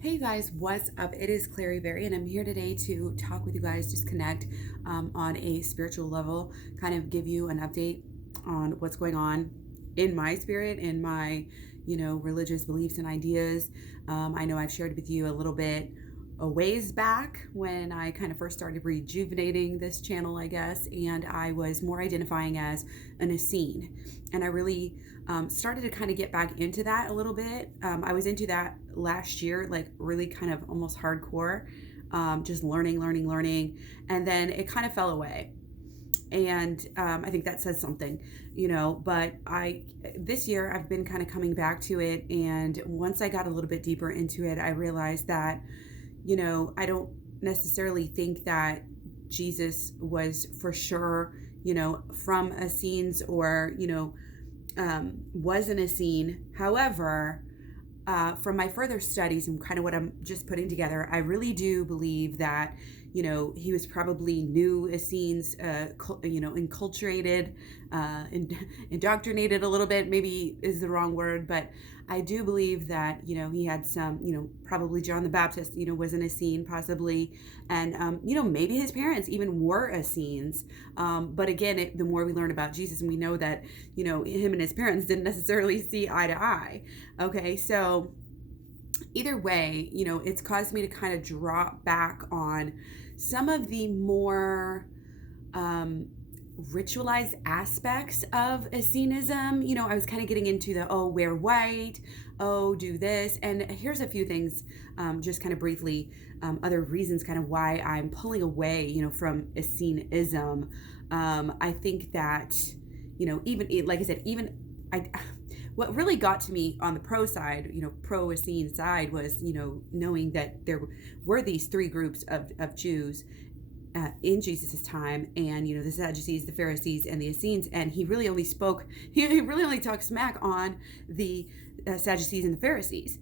Hey guys, what's up? It is Clary Berry, and I'm here today to talk with you guys, just connect on a spiritual level, kind of give you an update on what's going on in my spirit, in my, religious beliefs and ideas. I know I've shared with you a little bit a ways back when I kind of first started rejuvenating this channel, I guess, and I was more identifying as an Essene. And I really started to kind of get back into that a little bit. I was into that last year, like really kind of almost hardcore, just learning. And then it kind of fell away. And I think that says something, but this year I've been kind of coming back to it. And once I got a little bit deeper into it, I realized that I don't necessarily think that Jesus was for sure, from Essenes or, was an Essene. However, from my further studies and kind of what I'm just putting together, I really do believe that, he was probably new Essenes, enculturated, indoctrinated a little bit, maybe is the wrong word, but I do believe that, he had some, probably John the Baptist, was an Essene possibly. And, maybe his parents even were Essenes. But again, the more we learn about Jesus, and we know that, him and his parents didn't necessarily see eye to eye. Okay, so either way, it's caused me to kind of drop back on some of the more ritualized aspects of Essenism. I was kind of getting into the, wear white, do this. And here's a few things, just kind of briefly, other reasons kind of why I'm pulling away, from Essenism. I think that, even, like I said, what really got to me on the pro side, pro Essene side was, knowing that there were these three groups of Jews in Jesus's time, and the Sadducees, the Pharisees, and the Essenes, and he really only talked smack on the Sadducees and the Pharisees.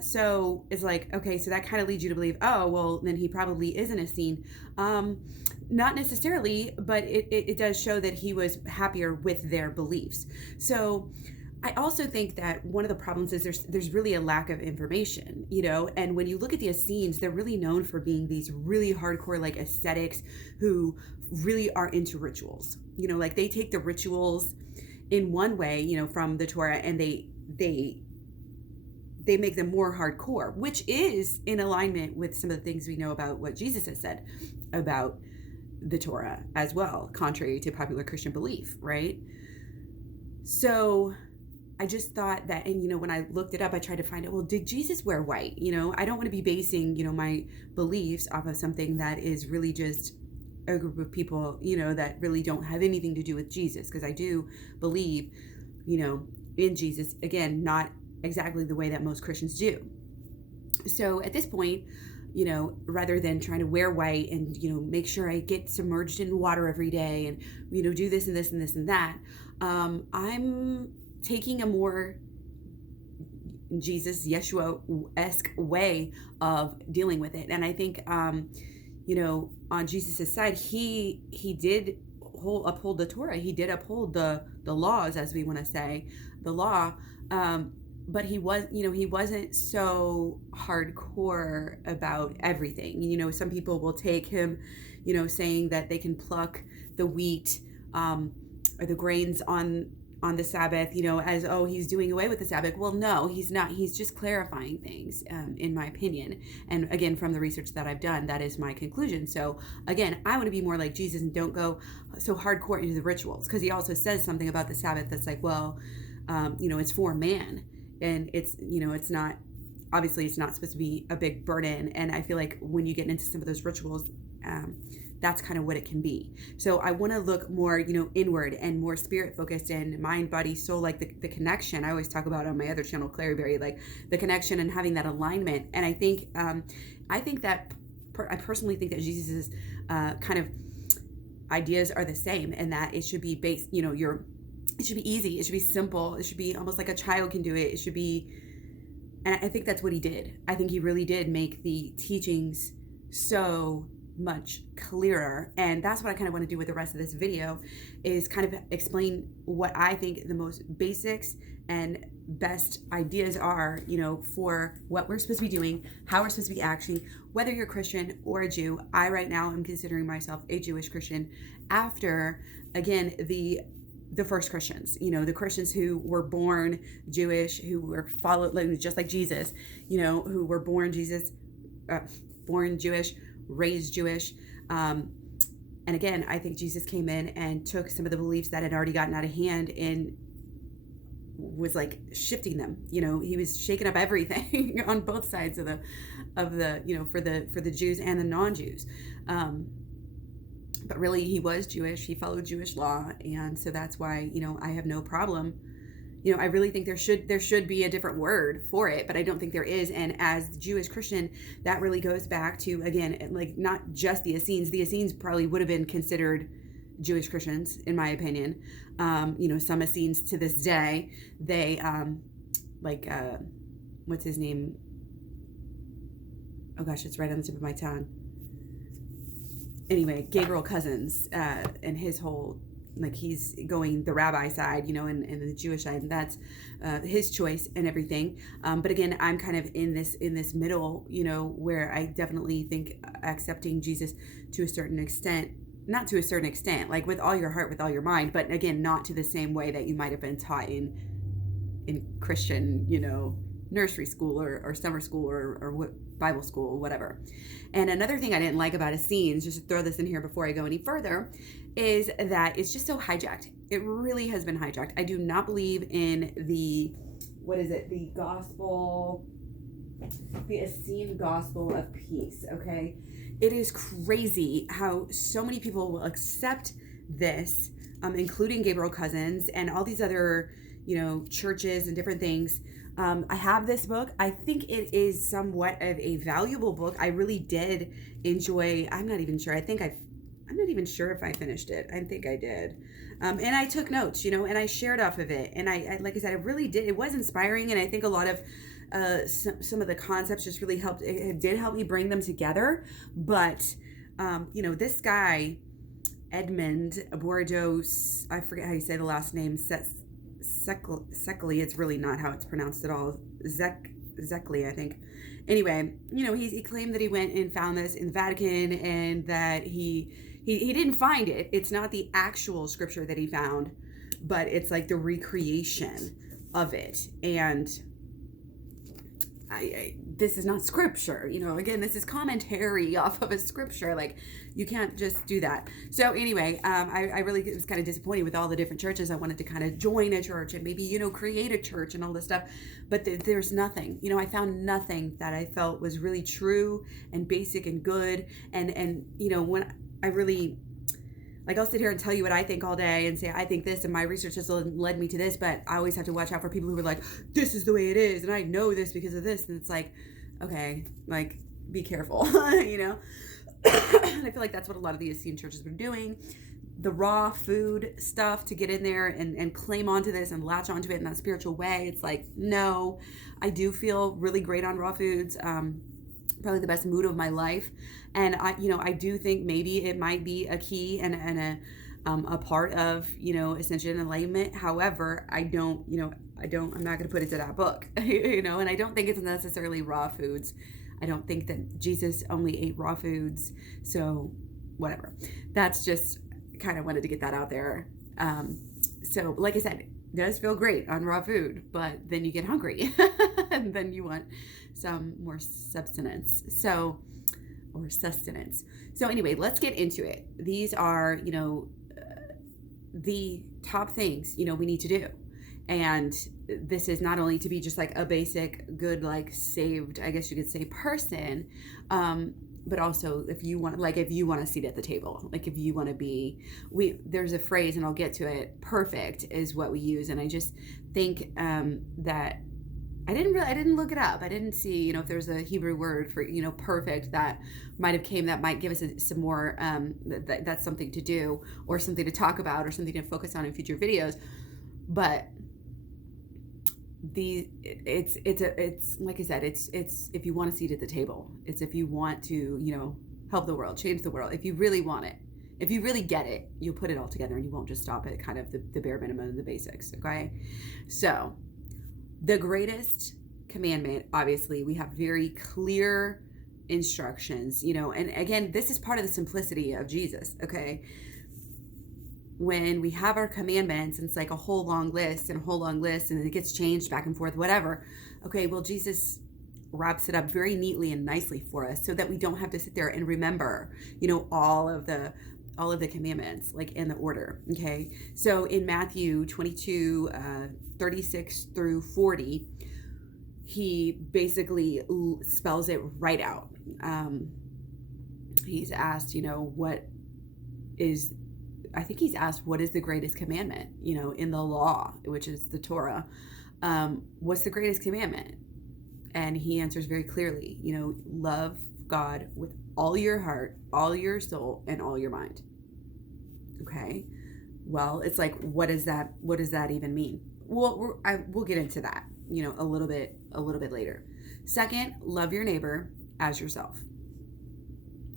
So it's like, okay, so that kind of leads you to believe, oh, well, then he probably is an Essene. Not necessarily, but it does show that he was happier with their beliefs. So I also think that one of the problems is there's really a lack of information, and when you look at the Essenes, they're really known for being these really hardcore, like, ascetics who really are into rituals. Like, they take the rituals in one way, from the Torah, and they make them more hardcore, which is in alignment with some of the things we know about what Jesus has said about the Torah as well, contrary to popular Christian belief, right? So I just thought that, and when I looked it up, I tried to find out, well, did Jesus wear white? I don't want to be basing, my beliefs off of something that is really just a group of people, that really don't have anything to do with Jesus, because I do believe, in Jesus, again, not exactly the way that most Christians do. So at this point, rather than trying to wear white and, make sure I get submerged in water every day and, do this and this and this and that, I'm taking a more Yeshua-esque way of dealing with it. And I think, on Jesus's side, he did uphold the Torah. He did uphold the laws, as we want to say, the law. But he wasn't so hardcore about everything. Some people will take him, saying that they can pluck the wheat, or the grains on the Sabbath, as, he's doing away with the Sabbath. Well, no, he's not. He's just clarifying things, in my opinion. And again, from the research that I've done, that is my conclusion. So again, I want to be more like Jesus and don't go so hardcore into the rituals, because he also says something about the Sabbath that's like, well, it's for man, and it's not, obviously it's not supposed to be a big burden. And I feel like when you get into some of those rituals, that's kind of what it can be. So I want to look more, inward and more spirit focused and mind, body, soul, like the connection. I always talk about on my other channel, Clary Berry, like the connection and having that alignment. And I think I personally think that Jesus's kind of ideas are the same, and that it should be based, it should be easy. It should be simple. It should be almost like a child can do it. It should be, and I think that's what he did. I think he really did make the teachings so much clearer. And that's what I kind of want to do with the rest of this video, is kind of explain what I think the most basics and best ideas are, for what we're supposed to be doing, how we're supposed to be acting, whether you're Christian or a Jew. I right now am considering myself a Jewish Christian after, again, the first Christians, the Christians who were born Jewish, who were followed, just like Jesus, who were born Jewish, raised Jewish. And again, I think Jesus came in and took some of the beliefs that had already gotten out of hand and was like shifting them. He was shaking up everything on both sides of the for the Jews and the non-Jews. But really, he was Jewish. He followed Jewish law, and so that's why I have no problem. I really think there should be a different word for it, but I don't think there is. And as Jewish Christian, that really goes back to, again, like not just the Essenes. The Essenes probably would have been considered Jewish Christians, in my opinion. Some Essenes to this day, they what's his name? Oh gosh, it's right on the tip of my tongue. Anyway, Gabriel Cousins and his whole, like, he's going the rabbi side, and the Jewish side, and that's his choice and everything. But again, I'm kind of in this middle, where I definitely think accepting Jesus to a certain extent, not to a certain extent, like with all your heart, with all your mind, but again, not to the same way that you might have been taught in Christian, nursery school or summer school or what, Bible school, whatever. And another thing I didn't like about Essenes, just to throw this in here before I go any further, is that it's just so hijacked. It really has been hijacked. I do not believe in the Essene gospel of peace, okay? It is crazy how so many people will accept this, including Gabriel Cousins and all these other, churches and different things. I have this book. I think it is somewhat of a valuable book. I really did enjoy. I'm not even sure. I'm not even sure if I finished it. I think I did. And I took notes, and I shared off of it. And I like I said, I really did. It was inspiring. And I think a lot of some of the concepts just really helped. It did help me bring them together. But, this guy, Edmund Bordeaux, I forget how you say the last name, Seckley, it's really not how it's pronounced at all. Zeckley, I think. Anyway, he claimed that he went and found this in the Vatican and that he didn't find it. It's not the actual scripture that he found, but it's like the recreation of it. And this is not scripture, again, this is commentary off of a scripture. Like, you can't just do that. So anyway, I really was kind of disappointed with all the different churches. I wanted to kind of join a church and maybe, create a church and all this stuff, but there's nothing, I found nothing that I felt was really true and basic and good. And when I really, like, I'll sit here and tell you what I think all day and say, I think this, and my research has led me to this, but I always have to watch out for people who are like, this is the way it is, and I know this because of this. And it's like, okay, like, be careful, And I feel like that's what a lot of the Essene churches are doing. The raw food stuff to get in there and claim onto this and latch onto it in that spiritual way. It's like, no, I do feel really great on raw foods. Probably the best mood of my life. And I do think maybe it might be a key and a part of, ascension and enlightenment. However, I'm not going to put it to that book, and I don't think it's necessarily raw foods. I don't think that Jesus only ate raw foods. So whatever, that's just kind of wanted to get that out there. So like I said, it does feel great on raw food, but then you get hungry and then you want some more sustenance. So anyway, let's get into it. These are, the top things, we need to do. And this is not only to be just like a basic good, like saved, I guess you could say, person, but also if you want a seat at the table, like if you want to be, there's a phrase, and I'll get to it, perfect is what we use. And I just think that I didn't look it up. I didn't see, if there's a Hebrew word for, perfect that might give us some more, that's something to do or something to talk about or something to focus on in future videos. But it's like I said, it's if you want a seat at the table, it's if you want to, help the world, change the world, if you really want it, if you really get it, you'll put it all together and you won't just stop at kind of the bare minimum and the basics. Okay. So The greatest commandment, obviously, we have very clear instructions, and again, this is part of the simplicity of Jesus, okay? When we have our commandments and it's like a whole long list and it gets changed back and forth, whatever. Okay, well, Jesus wraps it up very neatly and nicely for us so that we don't have to sit there and remember, all of the commandments like in the order. Okay, so in Matthew 22 36 through 40, he basically spells it right out. He's asked, he's asked, what is the greatest commandment, in the law, which is the Torah. What's the greatest commandment? And he answers very clearly, love God with all your heart, all your soul, and all your mind. Okay. Well, it's like, what does that even mean? Well, we'll get into that, a little bit later. Second, love your neighbor as yourself.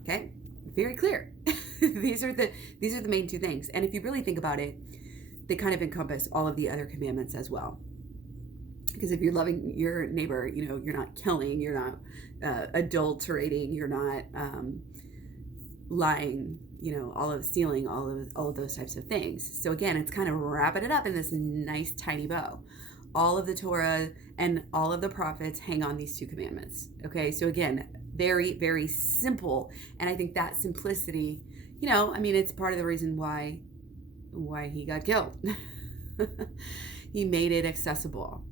Okay. Very clear. These are the main two things. And if you really think about it, they kind of encompass all of the other commandments as well. Because if you're loving your neighbor, you're not killing, you're not adulterating, you're not lying, all of stealing, all of those types of things. So again, it's kind of wrapping it up in this nice tiny bow. All of the Torah and all of the prophets hang on these two commandments. Okay, so again, very, very simple. And I think that simplicity, it's part of the reason why he got killed. He made it accessible.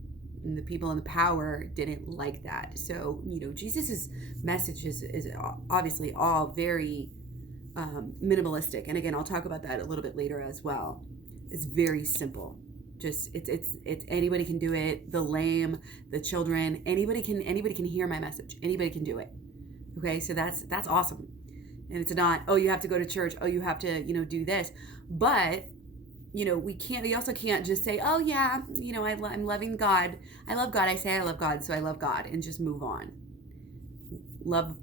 And the people in the power didn't like that. So, Jesus's message is obviously all very minimalistic. And again, I'll talk about that a little bit later as well. It's very simple. Just it's anybody can do it. The lame, the children, anybody can hear my message. Anybody can do it. Okay, so that's awesome. And it's not, oh, you have to go to church. Oh, you have to, do this. But we also can't just say, oh yeah, I'm loving God. I love God. I say I love God, so I love God, and just move on. Love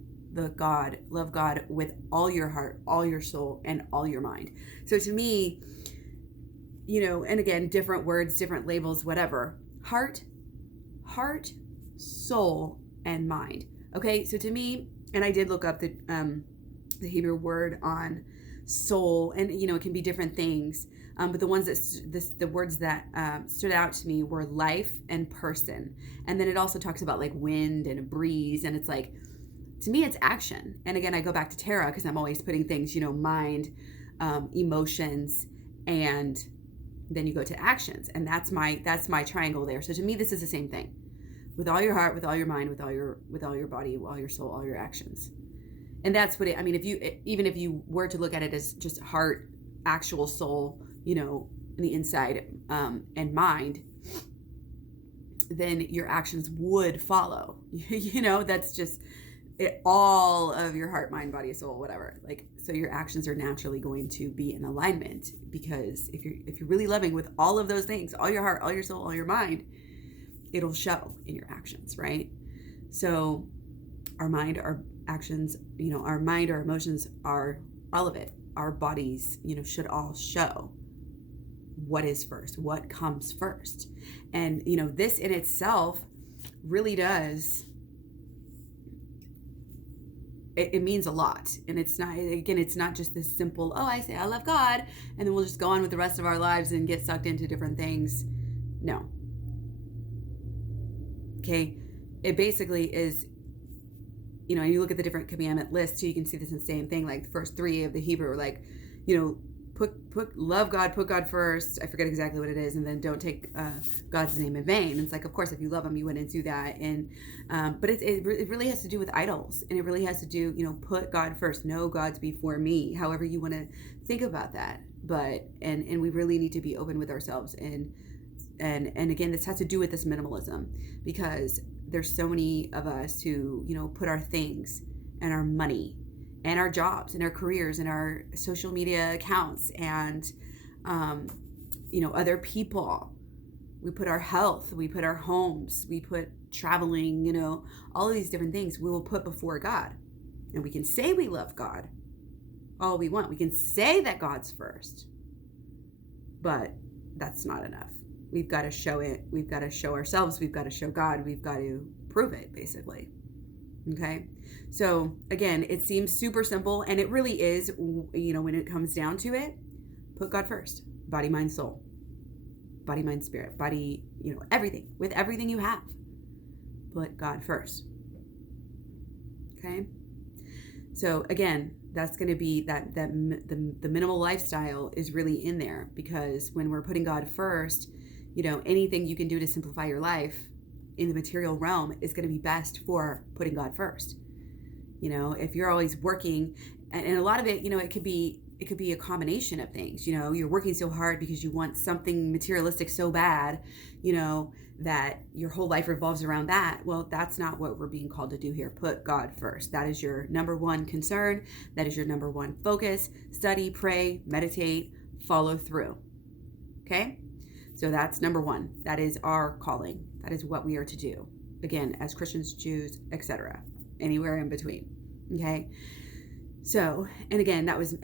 God with all your heart, all your soul, and all your mind. So to me, and again, different words, different labels, whatever. Heart, soul, and mind. Okay, so to me, and I did look up the Hebrew word on soul, and it can be different things. But the words that stood out to me were life and person. And then it also talks about like wind and a breeze. And it's like, to me, it's action. And again, I go back to Tara because I'm always putting things, mind, emotions, and then you go to actions. And that's my triangle there. So to me, this is the same thing. With all your heart, with all your mind, with all your body, all your soul, all your actions. And that's what if you were to look at it as just heart, actual soul, in the inside, and mind, then your actions would follow. That's just it, all of your heart, mind, body, soul, whatever. Like, so your actions are naturally going to be in alignment, because if you're really loving with all of those things, all your heart, all your soul, all your mind, it'll show in your actions, right? So our mind, our actions, our mind, our emotions, are all of it. Our bodies, should all show what is first, what comes first. And, this in itself really does, it means a lot. And it's not just this simple, oh, I say I love God, and then we'll just go on with the rest of our lives and get sucked into different things. No. Okay. It basically is, and you look at the different commandment lists too, you can see this in the same thing. Like the first three of the Hebrew are like, put love God, put God first. I forget exactly what it is, and then don't take God's name in vain. And it's like, of course, if you love Him, you wouldn't do that. And but it really has to do with idols, and it really has to do, put God first. No gods before me. However you want to think about that, but and we really need to be open with ourselves. And again, this has to do with this minimalism, because there's so many of us who put our things and our money and our jobs and our careers and our social media accounts and other people. We put our health, we put our homes, we put traveling, all of these different things we will put before God. And we can say we love God all we want. We can say that God's first, but that's not enough. We've got to show it. We've got to show ourselves. We've got to show God. We've got to prove it, basically. Okay. So again, it seems super simple, and it really is, when it comes down to it, put God first. Body, mind, soul. Body, mind, spirit. Body, everything. With everything you have, put God first. Okay. So again, that's going to be the minimal lifestyle is really in there, because when we're putting God first, anything you can do to simplify your life in the material realm is going to be best for putting God first. If you're always working, and a lot of it, it could be a combination of things. You're working so hard because you want something materialistic so bad, that your whole life revolves around that. Well, that's not what we're being called to do here. Put God first. That is your number one concern. That is your number one focus. Study, pray, meditate, follow through. Okay? So that's number one. That is our calling. That is what we are to do. Again, as Christians, Jews, etc. Anywhere in between. Okay? So, and again, that was,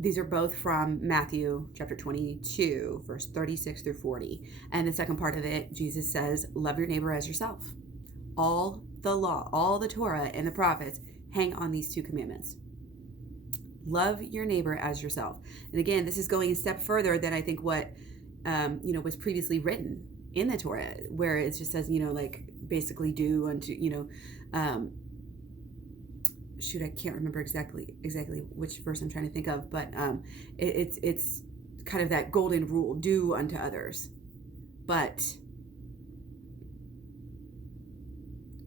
these are both from Matthew chapter 22, verse 36 through 40. And the second part of it, Jesus says, love your neighbor as yourself. All the law, all the Torah and the prophets hang on these two commandments. Love your neighbor as yourself. And again, this is going a step further than I think what, was previously written in the Torah, where it just says, basically do unto, I can't remember exactly which verse I'm trying to think of, but it's kind of that golden rule: do unto others. But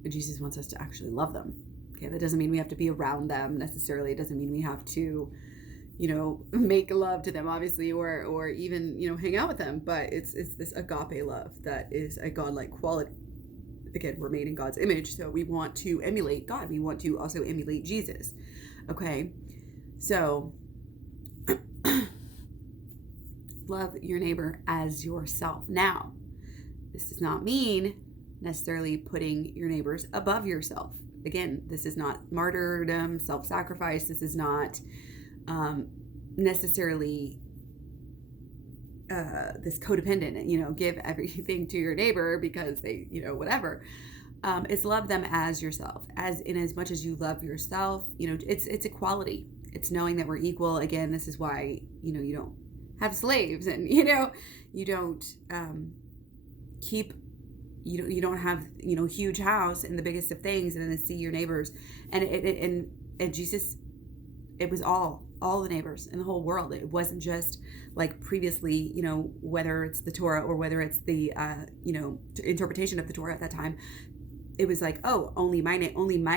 Jesus wants us to actually love them. Okay, that doesn't mean we have to be around them necessarily. It doesn't mean we have to, make love to them, obviously, or even hang out with them. But it's this agape love that is a godlike quality. Again, we're made in God's image, so we want to emulate God. We want to also emulate Jesus. Okay, so love your neighbor as yourself. Now, this does not mean necessarily putting your neighbors above yourself. Again, this is not martyrdom, self-sacrifice. This is not necessarily this codependent, give everything to your neighbor because they, whatever. It's love them as yourself, as much as you love yourself. It's equality. It's knowing that we're equal. Again, this is why, you don't have slaves, and, you don't you don't have, huge house and the biggest of things, and then see your neighbors. And Jesus, it was all the neighbors in the whole world. It wasn't just like previously, whether it's the Torah or whether it's the, interpretation of the Torah at that time. It was like, oh, only my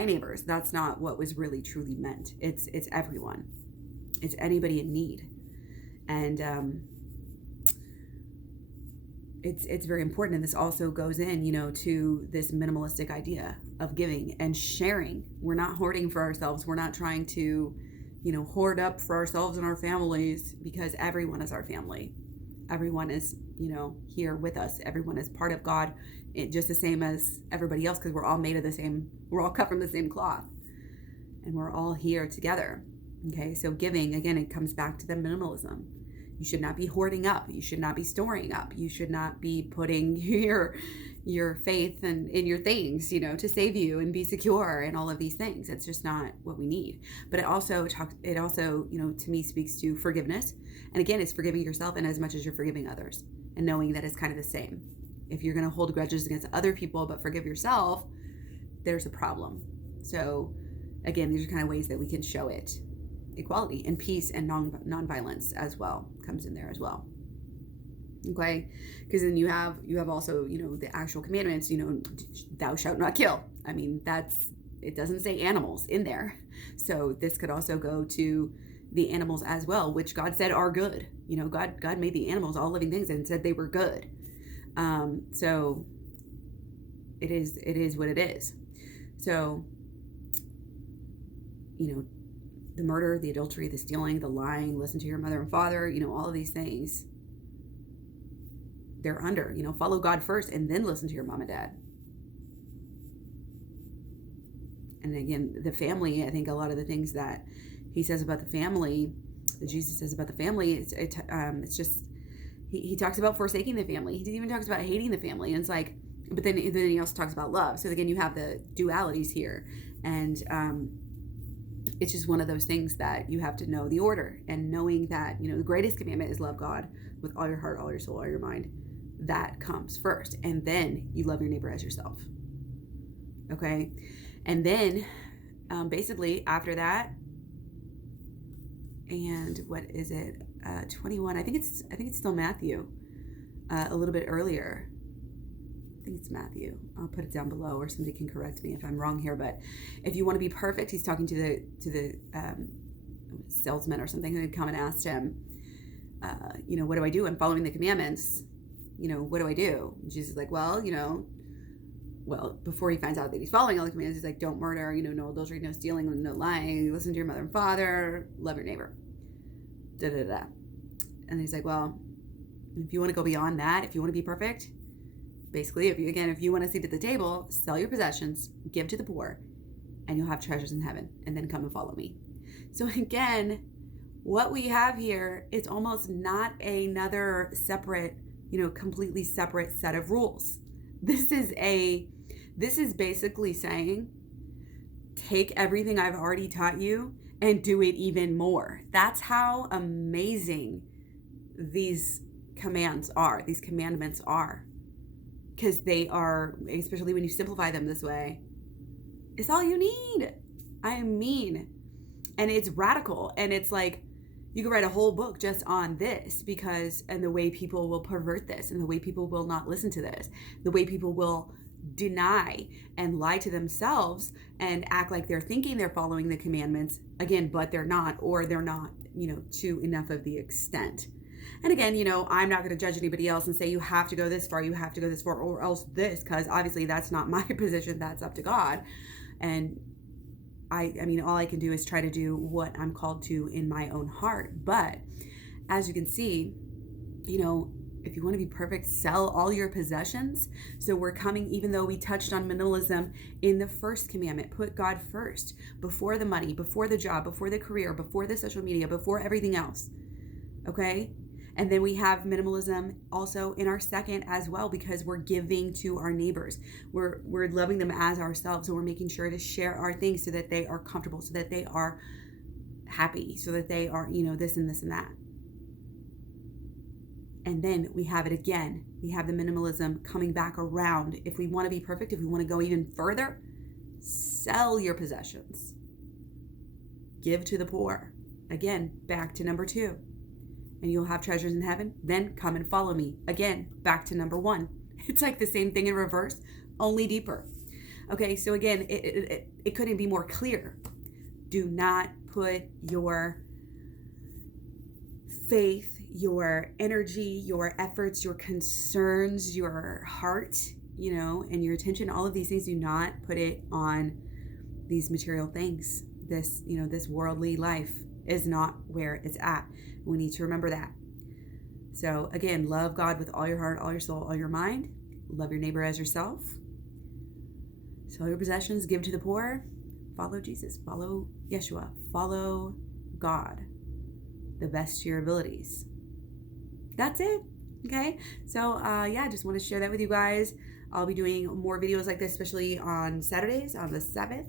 neighbors. That's not what was really truly meant. It's everyone. It's anybody in need. And it's very important. And this also goes in, to this minimalistic idea of giving and sharing. We're not hoarding for ourselves. We're not trying to hoard up for ourselves and our families, because everyone is our family. Everyone is, here with us. Everyone is part of God, just the same as everybody else, because we're all made of the same, we're all cut from the same cloth, and we're all here together. Okay, so giving, again, it comes back to the minimalism. You should not be hoarding up. You should not be storing up. You should not be putting your faith in your things, to save you and be secure and all of these things. It's just not what we need. But it also, to me, speaks to forgiveness. And again, it's forgiving yourself and as much as you're forgiving others, and knowing that it's kind of the same. If you're going to hold grudges against other people but forgive yourself, there's a problem. So again, these are kind of ways that we can show it. Equality and peace and non-violence as well comes in there as well. Okay, because then you have also the actual commandments. Thou shalt not kill. I mean, it doesn't say animals in there, so this could also go to the animals as well, which God said are good. God made the animals, all living things, and said they were good. So it is what it is. So the murder, the adultery, the stealing, the lying, listen to your mother and father, all of these things, they're under, follow God first and then listen to your mom and dad. And again, the family, I think a lot of the things that he says about the family, that Jesus says about the family, it's just, He talks about forsaking the family. He even talks about hating the family. And it's like, but then he also talks about love. So again, you have the dualities here. And it's just one of those things that you have to know the order, and knowing that, the greatest commandment is love God with all your heart, all your soul, all your mind. That comes first. And then you love your neighbor as yourself. Okay. And then basically after that, and what is it? 21. I think it's still Matthew. A little bit earlier. I think it's Matthew. I'll put it down below, or somebody can correct me if I'm wrong here. But if you want to be perfect, he's talking to the salesman or something who had come and asked him, what do I do? I'm following the commandments. What do I do? And Jesus is like, well, before he finds out that he's following all the commands, he's like, don't murder, no adultery, no stealing, no lying, listen to your mother and father, love your neighbor. Da da da. And he's like, well, if you want to go beyond that, if you want to be perfect, basically, if you want a seat at the table, sell your possessions, give to the poor, and you'll have treasures in heaven, and then come and follow me. So again, what we have here is almost not another separate, completely separate set of rules. This is basically saying, take everything I've already taught you and do it even more. That's how amazing these commandments are. Because they are, especially when you simplify them this way, it's all you need. And it's radical. And it's like, you could write a whole book just on this, and the way people will pervert this, and the way people will not listen to this, the way people will deny and lie to themselves and act like they're thinking they're following the commandments, again, but they're not, or they're not, to enough of the extent. And again, I'm not going to judge anybody else and say you have to go this far, or else this, because obviously that's not my position. That's up to God. And I mean, all I can do is try to do what I'm called to in my own heart. But as you can see, if you want to be perfect, sell all your possessions. So we're coming, even though we touched on minimalism in the first commandment, put God first, before the money, before the job, before the career, before the social media, before everything else. Okay? And then we have minimalism also in our second as well, because we're giving to our neighbors. We're loving them as ourselves. So we're making sure to share our things so that they are comfortable, so that they are happy, so that they are, this and this and that. And then we have it again. We have the minimalism coming back around. If we want to be perfect, if we want to go even further, sell your possessions. Give to the poor. Again, back to number 2. And you'll have treasures in heaven. Then come and follow me. Again, back to number 1. It's like the same thing in reverse, only deeper. Okay, so again, it couldn't be more clear. Do not put your faith, your energy, your efforts, your concerns, your heart, and your attention, all of these things, do not put it on these material things. This worldly life is not where it's at. We need to remember that. So again, love God with all your heart, all your soul, all your mind. Love your neighbor as yourself. Sell your possessions, give to the poor. Follow Jesus, follow Yeshua, follow God, the best to your abilities. That's it. Okay. So I just want to share that with you guys. I'll be doing more videos like this, especially on Saturdays, on the Sabbath.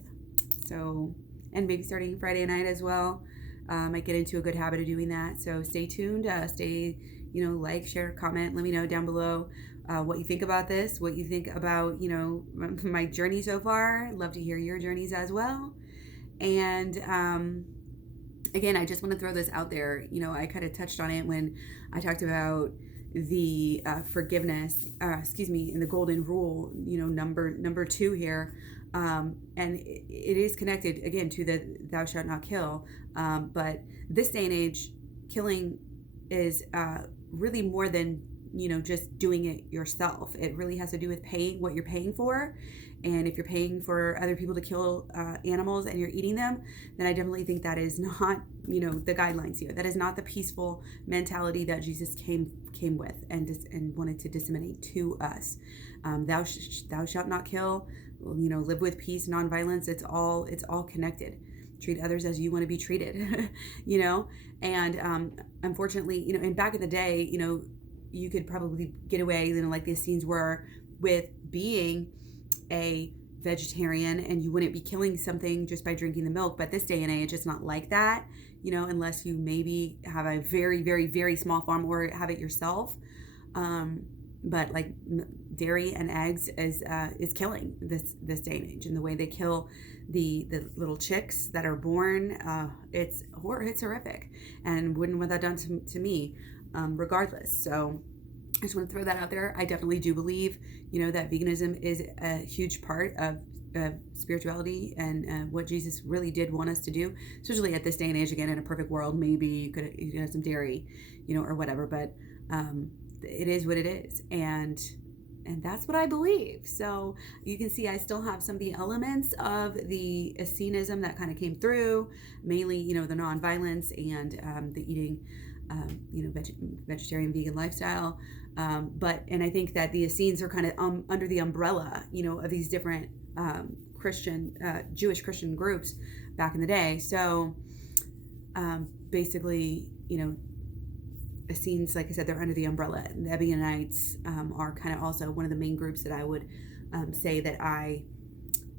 So, and maybe starting Friday night as well. Might get into a good habit of doing that. So stay tuned, like, share, comment, let me know down below what you think about this, what you think about, my journey so far. I'd love to hear your journeys as well. And again, I just want to throw this out there. I kind of touched on it when I talked about the forgiveness, in the golden rule, number 2 here. And it is connected again to the thou shalt not kill. But this day and age, killing is really more than, just doing it yourself. It really has to do with paying what you're paying for. And if you're paying for other people to kill animals and you're eating them, then I definitely think that is not, the guidelines here. That is not the peaceful mentality that Jesus came with and wanted to disseminate to us. Thou shalt not kill. Live with peace, nonviolence. It's all connected. Treat others as you want to be treated. And unfortunately, and back in the day, you could probably get away, like the Essenes were, with being a vegetarian, and you wouldn't be killing something just by drinking the milk. But this day and age, it's not like that, unless you maybe have a very, very, very small farm or have it yourself. But like dairy and eggs is killing this day and age, and the way they kill the little chicks that are born, it's horrific, and wouldn't want that done to me, regardless. So I just want to throw that out there. I definitely do believe, that veganism is a huge part of spirituality and what Jesus really did want us to do, especially at this day and age. Again, in a perfect world, maybe you could have some dairy, or whatever, but it is what it is, and that's what I believe. So you can see I still have some of the elements of the Essenism that kind of came through, mainly, the nonviolence and the eating, vegetarian, vegan lifestyle. And I think that the Essenes are kind of under the umbrella, of these different Jewish Christian groups back in the day. So basically, Essenes, like I said, they're under the umbrella. The Ebionites are kind of also one of the main groups that I would say that I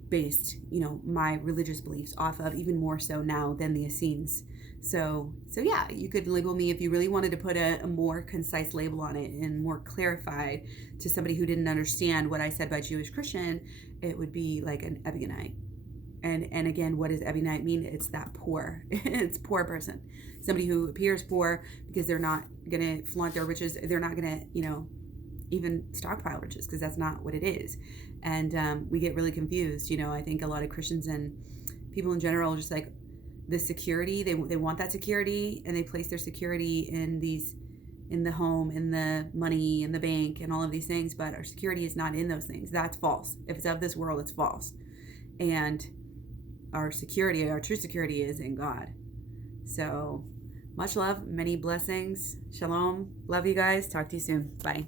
based, my religious beliefs off of, even more so now than the Essenes. So yeah, you could label me if you really wanted to put a more concise label on it and more clarified to somebody who didn't understand what I said by Jewish Christian. It would be like an Ebionite. And again, what does Ebionite mean? It's that poor. It's poor person. Somebody who appears poor because they're not going to flaunt their riches. They're not going to, even stockpile riches, because that's not what it is. And we get really confused. I think a lot of Christians and people in general, just like the security, they want that security, and they place their security in the home, in the money, in the bank, and all of these things. But our security is not in those things. That's false. If it's of this world, it's false. And our true security is in God. So much love, many blessings. Shalom. Love you guys. Talk to you soon. Bye.